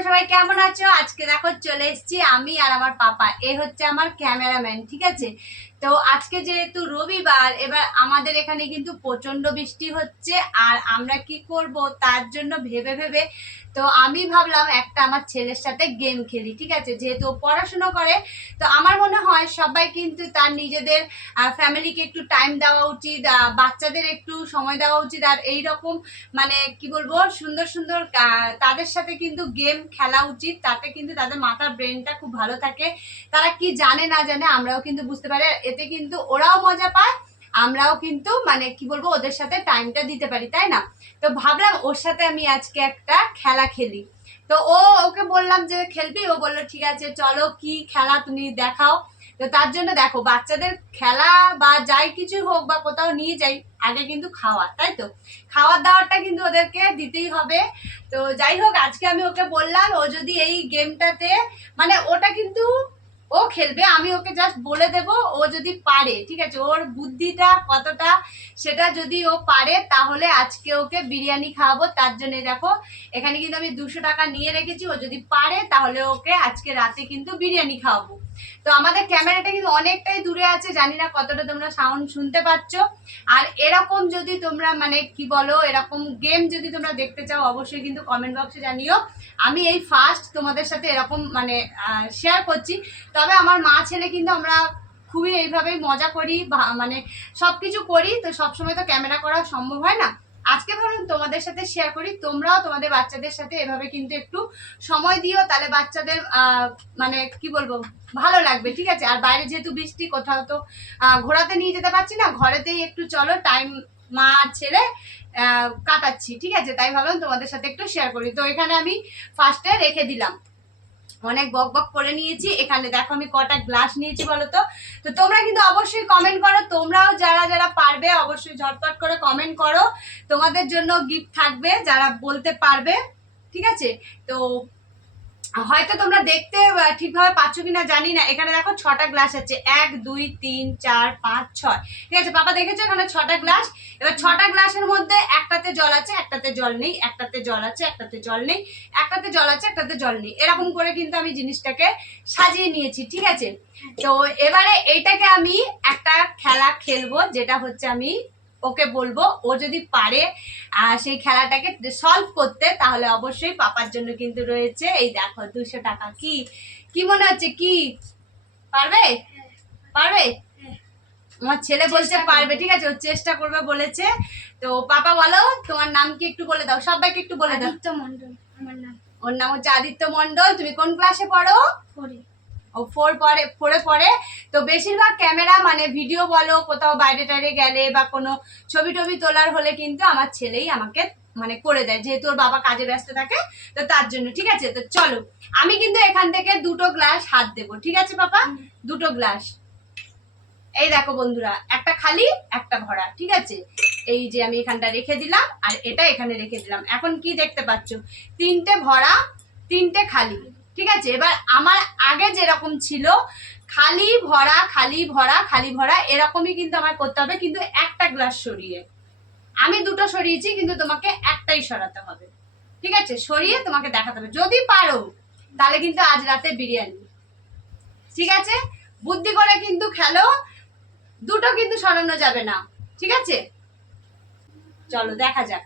তোমরা সবাই কেমন আছো? আজকে দেখো চলে এসেছি আমি আর আমার পাপা, এ হচ্ছে আমার ক্যামেরাম্যান, ঠিক আছে। তো আজকে যেহেতু রবিবার, এবার আমাদের এখানে কিন্তু প্রচন্ড বৃষ্টি হচ্ছে, আর আমরা কি করব তার জন্য ভেবে ভেবে তো আমি ভাবলাম একটা আমার ছেলের সাথে গেম খেলি, ঠিক আছে। যেহেতু ও পড়াশোনা করে, তো আমার মনে হয় সবাই কিন্তু তার নিজেদের ফ্যামিলিকে একটু টাইম দেওয়া উচিত, বাচ্চাদের একটু সময় দেওয়া উচিত, আর এইরকম মানে কি বলবো সুন্দর সুন্দর তাদের সাথে কিন্তু গেম খেলা উচিত। তাতে কিন্তু তাদের মাথার ব্রেনটা খুব ভালো থাকে। তারা কি জানে না জানে আমরাও কিন্তু বুঝতে পারি, এতে কিন্তু ওরাও মজা পায়, আমরাও কিন্তু মানে কি বলবো ওদের সাথে টাইমটা দিতে পারি, তাই না? তো ভাবলাম ওর সাথে আমি আজকে একটা খেলা খেলি। তো ওকে বললাম যে খেলবি, ও বললো ঠিক আছে চলো, কি খেলা তুমি দেখাও। তো তার জন্য দেখো, বাচ্চাদের খেলা বা যাই কিছু হোক বা কোথাও নিয়ে যাই, আগে কিন্তু খাওয়া, তাই তো খাওয়ার দাওয়ারটা কিন্তু ওদেরকে দিতেই হবে। তো যাই হোক, আজকে আমি ওকে বললাম ও যদি এই গেমটাতে মানে ওটা কিন্তু ও খেলবে, আমি ওকে জাস্ট বলে দেব, ও যদি পারে, ঠিক আছে, ওর বুদ্ধিটা কতটা সেটা যদি ও পারে, তাহলে আজকে ওকে বিরিয়ানি খাওয়াবো। তার জন্য দেখো এখানে কিন্তু আমি 200 টাকা নিয়ে রেখেছি, ও যদি পারে তাহলে ওকে আজকে রাতে কিন্তু বিরিয়ানি খাওয়াবো। তো আমাদের ক্যামেরাটা কিন্তু অনেকটাই দূরে আছে, জানি না কতটা তোমরা সাউন্ড শুনতে পাচ্ছ। আর এরকম যদি তোমরা মানে কি বলো, এরকম গেম যদি তোমরা দেখতে চাও, অবশ্যই কিন্তু কমেন্ট বক্সে জানিও। আমি এই ফার্স্ট তোমাদের সাথে এরকম মানে শেয়ার করছি। তবে আমার মা ছেলে কিন্তু আমরা খুবই এইভাবেই মজা করি, মানে সব কিছু করি। তো সবসময় তো ক্যামেরা করা সম্ভব হয় না, আজকে ভাবলাম তোমাদের সাথে শেয়ার করি। তোমরাও তোমাদের বাচ্চাদের সাথে এভাবে কিন্তু একটু সময় দিও, তাহলে বাচ্চাদের মানে কি বলবো ভালো লাগবে, ঠিক আছে। আর বাইরে যেহেতু বৃষ্টি, কোথাও তো ঘোরাতে নিয়ে যেতে পারছি না, ঘরেতেই একটু চলো টাইম মা আর ছেলে কাটাচ্ছি, ঠিক আছে। তাই ভাবলাম তোমাদের সাথে একটু শেয়ার করি। তো এখানে আমি ফার্স্টে রেখে দিলাম, অনেক বক বক করে নিয়েছি। এখানে দেখো আমি কটা গ্লাস নিয়েছি বলো তো। তো তোমরা কিন্তু অবশ্যই কমেন্ট করো, তোমরাও যারা যারা পারবে অবশ্যই ঝটপট করে কমেন্ট করো, তোমাদের জন্য গিফট থাকবে যারা বলতে পারবে, ঠিক আছে। তো হয়তো তোমরা দেখতে ঠিকভাবে পাচ্ছ কিনা জানি না। এখানে দেখো 6টা গ্লাস আছে, 1 2 3 4 5 6, ঠিক আছে। পাপা দেখেছো এখানে 6টা গ্লাস। এবার 6টা গ্লাসের মধ্যে একটাতে জল আছে, একটাতে জল নেই, একটাতে জল আছে, একটাতে জল নেই, একটাতে জল আছে, একটাতে জল নেই, এরকম করে কিন্তু আমি জিনিসটাকে সাজিয়ে নিয়েছি, ঠিক আছে। তো এবারে এইটাকে আমি একটা খেলা খেলবো, যেটা হচ্ছে আমি ওকে বলবো, ও যদি পারে সেই খেলাটাকে সলভ করতে, তাহলে অবশ্যই পাপার জন্য কিন্তু রয়েছে এই দেখো 200 টাকা। কি কি মনে হচ্ছে, কি পারবে? পারবে? আমার ছেলে বলছে পারবে, ঠিক আছে, ও চেষ্টা করবে বলেছে। তো পাপা বলো তোমার নাম কি, একটু বলে দাও, সবাইকে একটু বলে দাও। আদিত্য মন্ডল আমার নাম। ওর নাম হচ্ছে আদিত্য মন্ডল। তুমি কোন ক্লাসে পড়ো? 4 ও 4 পড়ে। তো বেশিরভাগ ক্যামেরা মানে ভিডিও বলো, কোথাও বাইরে টাইরে গেলে বা কোনো ছবি টবি তোলার হলে কিন্তু আমার ছেলেই আমাকে মানে করে দেয়, যেহেতু ওর বাবা কাজে ব্যস্ত থাকে, তো তার জন্য, ঠিক আছে। তো চলো আমি কিন্তু এখান থেকে 2টো গ্লাস হাত দেবো, ঠিক আছে পাপা, 2টো গ্লাস। এই দেখো বন্ধুরা, একটা খালি একটা ভরা, ঠিক আছে। এই যে আমি এখানটা রেখে দিলাম, আর এটা এখানে রেখে দিলাম। এখন কি দেখতে পাচ্ছ, 3টে ভরা 3টে খালি, ঠিক আছে। এবার আমার আগে যেরকম ছিল খালি ভরা খালি ভরা খালি ভরা, এরকমই কিন্তু আমার করতে হবে, কিন্তু একটা গ্লাস সরিয়ে। আমি 2টো সরিয়েছি, কিন্তু তোমাকে একটাই সরাতে হবে, ঠিক আছে। সরিয়ে তোমাকে দেখাতে হবে, যদি পারো তাহলে কিন্তু আজ রাতে বিরিয়ানি, ঠিক আছে। বুদ্ধি করে কিন্তু খেলো, 2টো কিন্তু সরানো যাবে না, ঠিক আছে। চলো দেখা যাক।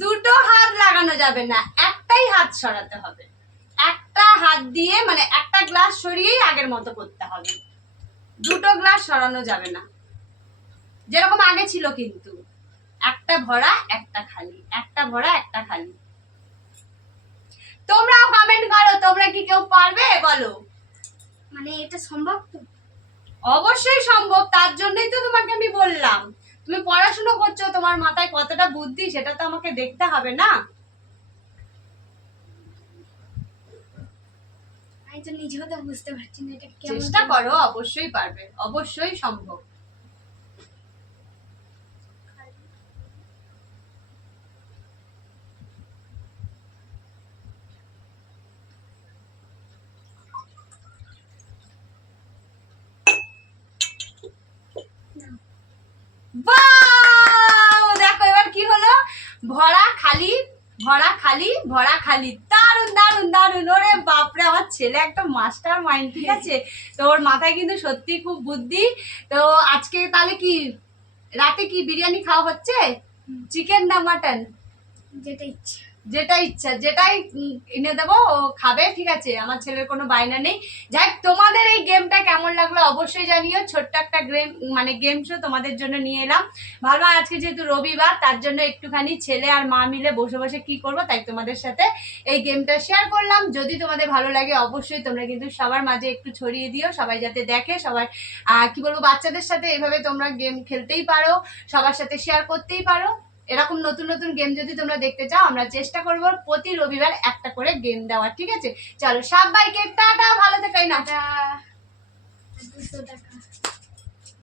2টো হাত লাগানো যাবে না, একটাই হাত সরাতে হবে। একটা হাত দিয়ে মানে একটা গ্লাস সরিয়েই আগের মতো করতে হবে, 2টো গ্লাস সরানো যাবে না, যেরকম আগে ছিল কিন্তু। একটা ভরা একটা খালি, একটা ভরা একটা খালি। তোমরাও কমেন্ট করো, তোমরা কি কেউ পারবে বলো। মানে এটা সম্ভব তো? অবশ্যই সম্ভব, তার জন্যই তো তোমাকে আমি বললাম। তুমি পড়াশোনা করছো, তোমার মাথায় কতটা বুদ্ধি সেটা তো আমাকে দেখতে হবে না। আমি তো নিজেও তো বুঝতে পারছি না এটা কেমন। চেষ্টা করো, অবশ্যই পারবে, অবশ্যই সম্ভব। বাহ, দেখো এবার কি হলো, খালি ভরা খালি। দারুন দারুন দারুন, ওরে বাপরে, আমার ছেলে একটা মাস্টার মাইন্ড, ঠিক আছে। তো ওর মাথায় কিন্তু সত্যি খুব বুদ্ধি। তো আজকে তাহলে কি রাতে কি বিরিয়ানি খাওয়া হচ্ছে? চিকেন না মাটন? যেটা ইচ্ছা। যেটা ইচ্ছা, যেটাই এনে দেবো ও খাবে, ঠিক আছে। আমার ছেলের কোনো বায়না নেই। যাই হোক, তোমাদের এই গেমটা কেমন লাগলো অবশ্যই জানিও। ছোট্ট একটা গেম শো তোমাদের জন্য নিয়ে এলাম। ভালো, আজকে যেহেতু রবিবার, তার জন্য একটুখানি ছেলে আর মা মিলে বসে বসে কি করব, তাই তোমাদের সাথে এই গেমটা শেয়ার করলাম। যদি তোমাদের ভালো লাগে অবশ্যই তোমরা কিন্তু সবার মাঝে একটু ছড়িয়ে দিও, সবাই যাতে দেখে। সবার কি বলবো, বাচ্চাদের সাথে এভাবে তোমরা গেম খেলতেই পারো, সবার সাথে শেয়ার করতেই পারো। এরকম নতুন নতুন গেম যদি তোমরা দেখতে চাও, আমরা চেষ্টা করব প্রতি রবিবার একটা করে গেম দেওয়ার, ঠিক আছে। চলো সবাইকে টাটা, ভালো থেকো না। এটা 200 টাকা।